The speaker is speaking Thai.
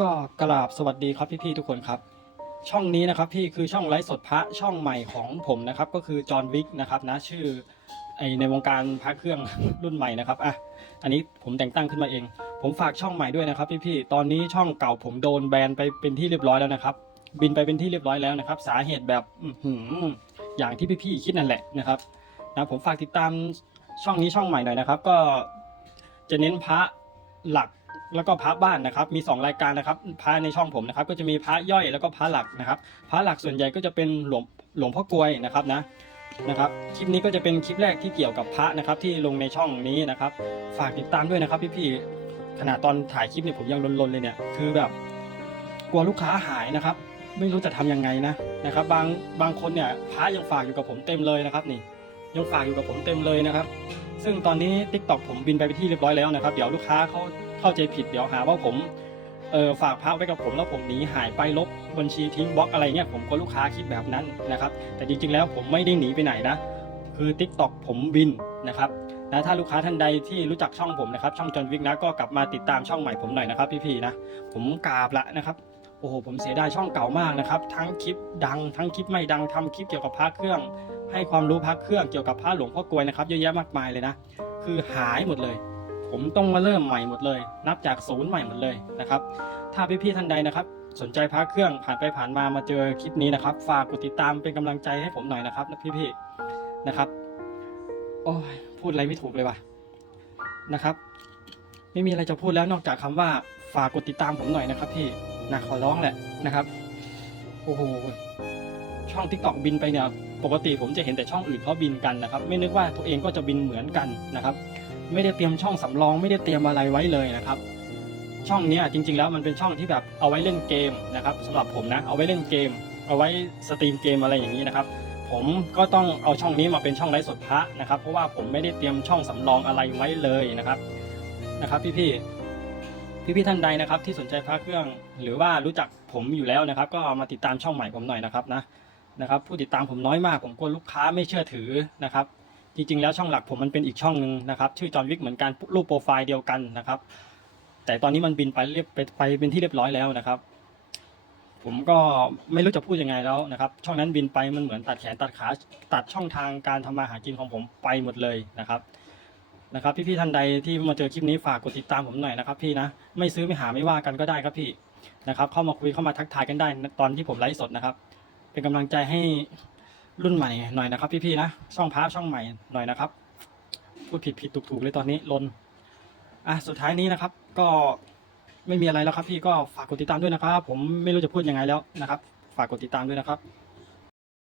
ก็กราบสวัสดีครับพี่ๆทุกคนครับ ช่องนี้นะครับพี่คือช่องไลฟ์สดพระช่องใหม่ของผมนะครับ ก็คือจอห์นวิกนะครับนะชื่อไอในวงการพระเครื่องรุ่นใหม่นะครับอะอันนี้ผมแต่งตั้งขึ้นมาเอง ผมฝากช่องใหม่ด้วยนะครับพี่ๆตอนนี้ช่องเก่าผมโดนแบนไปเป็นที่เรียบร้อยแล้วนะครับ บินไปเป็นที่เรียบร้อยแล้วนะครับ สาเหตุแบบอื้อหืออย่างที่พี่ๆคิดนั่นแหละนะครับนะผมฝากติดตามช่องนี้ช่องใหม่หน่อยนะครับ ก็จะเน้นพระหลัก แล้วก็พระบ้านนะครับ มี 2 รายการนะครับพระในช่องผมนะครับ ก็จะมีพระย่อยแล้วก็พระหลักนะครับพระหลักส่วนใหญ่ก็จะเป็นหลวงหลวงพ่อกลวยนะครับนะนะครับคลิปนี้ก็จะเป็นคลิปแรกที่เกี่ยวกับพระนะครับ ที่ลงในช่องนี้นะครับ ฝากติดตามด้วยนะครับพี่ๆขณะตอนถ่ายคลิปเนี่ยผมยังลนๆเลยเนี่ยคือแบบ กลัวลูกค้าหายนะครับ ไม่รู้จะทำยังไงนะนะครับ บางบางคนเนี่ยพระยังฝากอยู่กับผมเต็มเลยนะครับ นี่ยังฝากอยู่กับผมเต็มเลยนะครับ ซึ่งตอนนี้ t ิ k t o k ผมบินไปเป็นที่เรียบร้อยแล้วนะครับ เดี๋ยวลูกค้าเขาเข้าใจผิดเดี๋ยวหาว่าผมเออฝากพระไว้กับผมแล้วผมหนีหายไปลบบัญชีทิ้งบล็อกอะไรเงี้ยผมก็ลูกค้าคิดแบบนั้นนะครับ แต่จริงๆแล้วผมไม่ได้หนีไปไหนนะ คือ t ิ k t o k ผมบินนะครับนะถ้าลูกค้าท่านใดที่รู้จักช่องผมนะครับ ช่องจอนวิกนะก็กลับมาติดตามช่องใหม่ผมหน่อยนะครับ พี่ๆนะ ผมกราบละนะครับ โอ้โหผมเสียดายช่องเก่ามากนะครับ ทั้งคลิปดังทั้งคลิปไม่ดังทำคลิปเกี่ยวกับพระเครื่อง ให้ความรู้พระเครื่องเกี่ยวกับพระหลวงพ่อกลวยนะครับเยอะแยะมากมายเลยนะ คือหายหมดเลย ผมต้องมาเริ่มใหม่หมดเลย นับจากศูนย์ใหม่หมดเลยนะครับ ถ้าพี่ๆท่านใดนะครับ สนใจพระเครื่องผ่านไปผ่านมามาเจอคลิปนี้นะครับ ฝากกดติดตามเป็นกำลังใจให้ผมหน่อยนะครับนะพี่ๆนะครับโอ้ยพูดอะไรไม่ถูกเลยว่ะนะครับ ไม่มีอะไรจะพูดแล้วนอกจากคำว่าฝากกดติดตามผมหน่อยนะครับพี่ นะขอร้องแหละนะครับ โอ้โห ช่อง t ิ k t o k บินไปเนี่ย ปกติผมจะเห็นแต่ช่องอื่นเขาบินกันนะครับ ไม่นึกว่าตัวเองก็จะบินเหมือนกันนะครับ ไม่ได้เตรียมช่องสำรอง ไม่ได้เตรียมอะไรไว้เลยนะครับ ช่องนี้จริง ๆ แล้วมันเป็นช่องที่แบบเอาไว้เล่นเกมนะครับสำหรับผมนะ เอาไว้เล่นเกม เอาไว้สตรีมเกมอะไรอย่างนี้นะครับผมก็ต้องเอาช่องนี้มาเป็นช่องไลฟ์สดพระนะครับ เพราะว่าผมไม่ได้เตรียมช่องสำรองอะไรไว้เลยนะครับนะครับ พี่ๆ พี่ๆท่านใดนะครับที่สนใจพระเครื่อง หรือว่ารู้จักผมอยู่แล้วนะครับ ก็มาติดตามช่องใหม่ผมหน่อยนะครับนะนะครับ ผู้ติดตามผมน้อยมากผมกลัวลูกค้าไม่เชื่อถือนะครับ จริง ๆ แล้วช่องหลักผมมันเป็นอีกช่องหนึ่งนะครับ ชื่อจอห์นวิกเหมือนกันรูปโปรไฟล์เดียวกันนะครับ แต่ตอนนี้มันบินไปเรียบไปไปเป็นที่เรียบร้อยแล้วนะครับ ผมก็ไม่รู้จะพูดยังไงแล้วนะครับ ช่องนั้นบินไปมันเหมือนตัดแขนตัดขาตัดช่องทางการทำมาหากินของผมไปหมดเลยนะครับ นะครับพี่ๆท่านใดที่มาเจอคลิปนี้ฝากกดติดตามผมหน่อยนะครับพี่นะไม่ซื้อไม่หาไม่ว่ากันก็ได้ครับพี่นะครับเข้ามาคุยเข้ามาทักทายกันได้ตอนที่ผมไลฟ์สดนะครับ เป็นกำลังใจให้รุ่นใหม่หน่อยนะครับ พี่ๆนะช่องพาช่องใหม่หน่อยนะครับ พูดผิดผิดถูกถูกๆเลยตอนนี้ลนอะสุดท้ายนี้นะครับ ก็ไม่มีอะไรแล้วครับ พี่ก็ฝากกดติดตามด้วยนะครับ ผมไม่รู้จะพูดยังไงแล้วนะครับ ฝากกดติดตามด้วยนะครับ